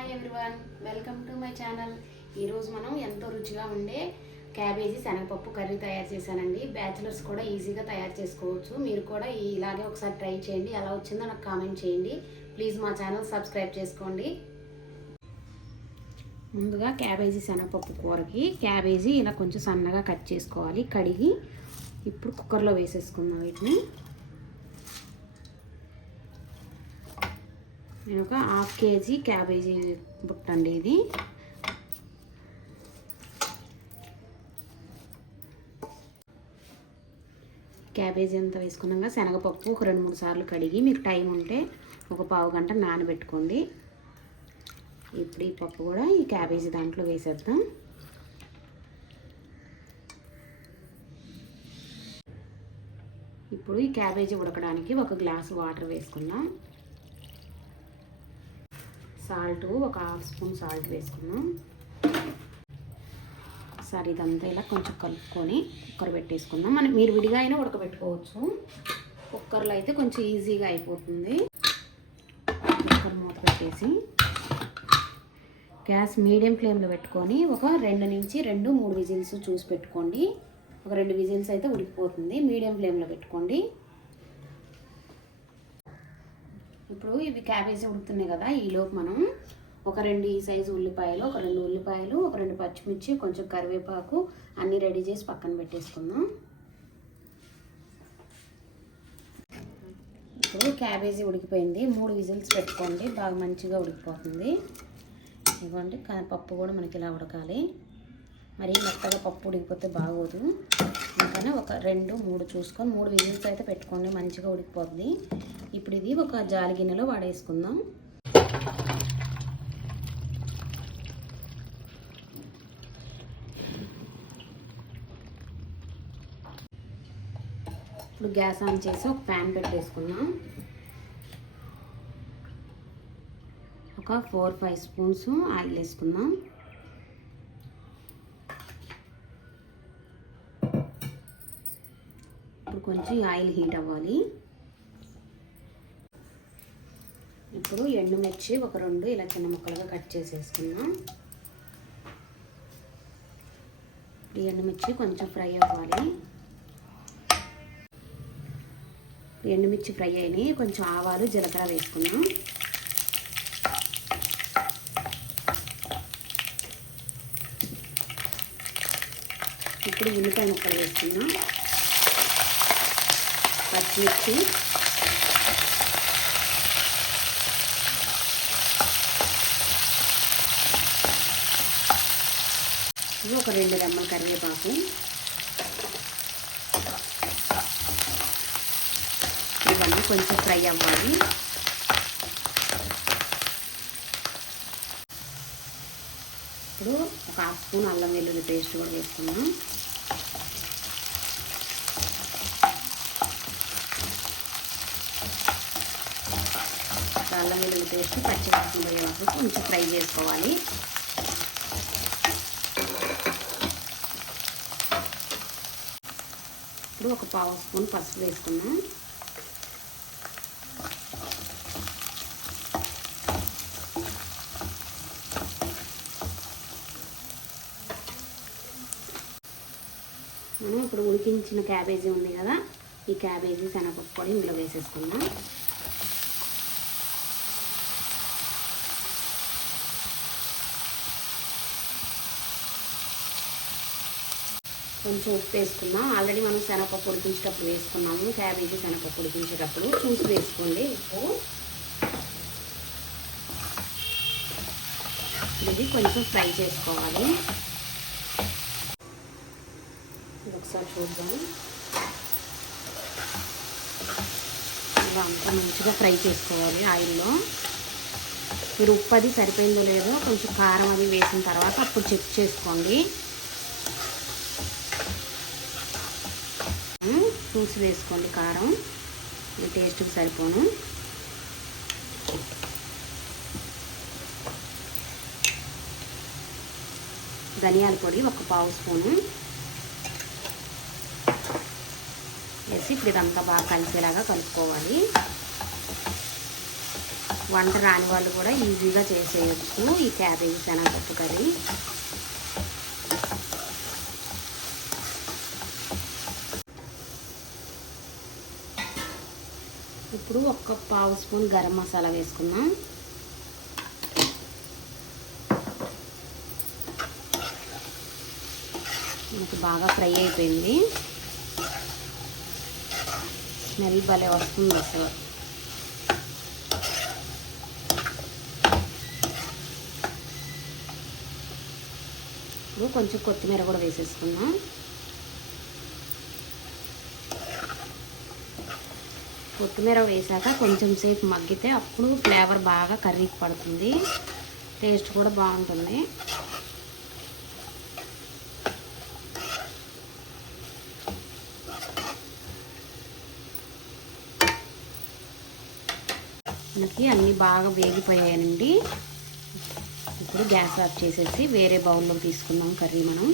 Hi everyone, welcome to my channel. ఈరోజు మనం ఎంతో రుచిగా ఉండే క్యాబేజీ శనగపప్పు కర్రీ తయారు చేశానండి. బ్యాచిలర్స్ కూడా ఈజీగా తయారు చేసుకోవచ్చు. మీరు కూడా ఇలాగే ఒకసారి ట్రై చేయండి. ఎలా వచ్చిందో నాకు కామెంట్ చేయండి. ప్లీజ్ మా ఛానల్ సబ్స్క్రైబ్ చేసుకోండి. ముందుగా క్యాబేజీ శనగపప్పు కూరకి క్యాబేజీ ఇలా కొంచెం సన్నగా కట్ చేసుకోవాలి. కడిగి ఇప్పుడు కుక్కర్లో వేసేసుకుందాం. వీటిని నేను ఒక 1/2 కేజీ క్యాబేజీ బుట్టండి ఇది. క్యాబేజీ అంతా వేసుకున్నాక శనగపప్పు ఒక 2-3 సార్లు కడిగి మీకు టైం ఉంటే ఒక పావు గంట నానబెట్టుకోండి. ఇప్పుడు ఈ పప్పు కూడా ఈ క్యాబేజీ దాంట్లో వేసేద్దాం. ఇప్పుడు ఈ క్యాబేజీ ఉడకడానికి ఒక గ్లాసు వాటర్ వేసుకుందాం. సాల్ట్ ఒక 1/2 స్పూన్ సాల్ట్ వేసుకున్నాం. సరే, ఇదంతా ఇలా కొంచెం కలుపుకొని కుక్కర్ పెట్టేసుకుందాం. మీరు విడిగా అయినా ఉడకబెట్టుకోవచ్చు. కుక్కర్లో అయితే కొంచెం ఈజీగా అయిపోతుంది. కుక్కర్ మూత పెట్టేసి గ్యాస్ మీడియం ఫ్లేమ్లో పెట్టుకొని ఒక 2 నుంచి 2-3 విజిల్స్ చూసి పెట్టుకోండి. ఒక 2 విజిల్స్ అయితే ఉడికిపోతుంది. మీడియం ఫ్లేమ్లో పెట్టుకోండి. ఇప్పుడు ఇవి క్యాబేజీ ఉడుకుతున్నాయి కదా, ఈలోపు మనం ఒక 2 ఈ సైజు ఉల్లిపాయలు, ఒక 2 ఉల్లిపాయలు, ఒక 2 పచ్చిమిర్చి, కొంచెం కరివేపాకు అన్నీ రెడీ చేసి పక్కన పెట్టేసుకుందాం. ఇప్పుడు క్యాబేజీ ఉడికిపోయింది. 3 విజిల్స్ పెట్టుకోండి, బాగా మంచిగా ఉడికిపోతుంది. ఇదిగోండి, పప్పు కూడా మనకి ఇలా ఉడకాలి. మరి మెత్తగా పప్పు ఉడికిపోతే బాగోదు. అందుకని ఒక 2-3 చూసుకొని 3 విజిల్స్ అయితే పెట్టుకోండి, మంచిగా ఉడికిపోతుంది. ఇప్పుడు ఇది ఒక జాలి గిన్నెలో వాడేసుకుందాం. ఇప్పుడు గ్యాస్ ఆన్ చేసి ఒక ప్యాన్ పెట్టేసుకుందాం. ఒక 4-5 స్పూన్స్ ఆయిల్ వేసుకుందాం. ఇప్పుడు కొంచెం ఆయిల్ హీట్ అవ్వాలి. ఇప్పుడు ఎండుమిర్చి ఒక 2 ఇలా చిన్న ముక్కలుగా కట్ చేసేసుకుందాం. ఈ ఎండుమిర్చి కొంచెం ఫ్రై అవ్వాలి. ఎండుమిర్చి ఫ్రై అయినాయి. కొంచెం ఆవాలు, జీలకర్ర వేసుకుందాం. ఇప్పుడు ఉల్లిపాయ ముక్కలు వేసుకుందాం. పచ్చిమిర్చి, ఒక 2 రెమ్మల కరివేపాకు, ఇవన్నీ కొంచెం ఫ్రై అవ్వాలి. ఇప్పుడు ఒక 1/2 స్పూన్ అల్లం వెల్లుల్లి పేస్ట్ కూడా వేసుకున్నాం. అల్లం వెల్లుల్లి పేస్ట్ పచ్చిమిర్చి పోయే వరకు కొంచెం ఫ్రై చేసుకోవాలి. ఇప్పుడు ఒక 1/2 స్పూన్ పసుపు వేసుకున్నాం. మనం ఇప్పుడు ఉడికించిన క్యాబేజీ ఉంది కదా, ఈ క్యాబేజీ శనగపప్పు పొడి ఇందులో వేసేసుకుందాం. కొంచెం ఉప్పు వేసుకున్నాం. ఆల్రెడీ మనం శనగపప్పు ఉడికించేటప్పుడు వేసుకున్నాము. క్యాబేజీ శనగపప్పు ఉడికించేటప్పుడు చూసి వేసుకోండి ఉప్పు. ఇది కొంచెం ఫ్రై చేసుకోవాలి. ఇది ఒకసారి చూద్దాం. ఇలా అంతా మంచిగా ఫ్రై చేసుకోవాలి ఆయిల్లో. మీరు ఉప్పు అది సరిపోయిందో లేదో కొంచెం కారం అది వేసిన తర్వాత అప్పుడు చెక్ చేసుకోండి. చూసి వేసుకోండి కారం, ఇది టేస్ట్కి సరిపోను. ధనియాల పొడి ఒక 1/2 స్పూను వేసి ఇప్పుడు ఇదంతా బాగా కలిసేలాగా కలుపుకోవాలి. వంట రాని వాళ్ళు కూడా ఈజీగా చేసేయచ్చు ఈ క్యాబేజీ శనగపప్పు కర్రీ. ఇప్పుడు ఒక పావు స్పూన్ గరం మసాలా వేసుకుందాం. మనకి బాగా ఫ్రై అయిపోయింది. స్మెల్ భలే వస్తుంది అసలు. ఇప్పుడు కొంచెం కొత్తిమీర కూడా వేసేసుకుందాం. కొత్తిమీర వేసాక కొంచెం సేపు మగ్గితే అప్పుడు ఫ్లేవర్ బాగా కర్రీకి పడుతుంది, టేస్ట్ కూడా బాగుంటుంది. మనకి అన్నీ బాగా వేగిపోయాయండి. ఇప్పుడు గ్యాస్ ఆఫ్ చేసేసి వేరే బౌల్లో తీసుకుందాం కర్రీ మనం.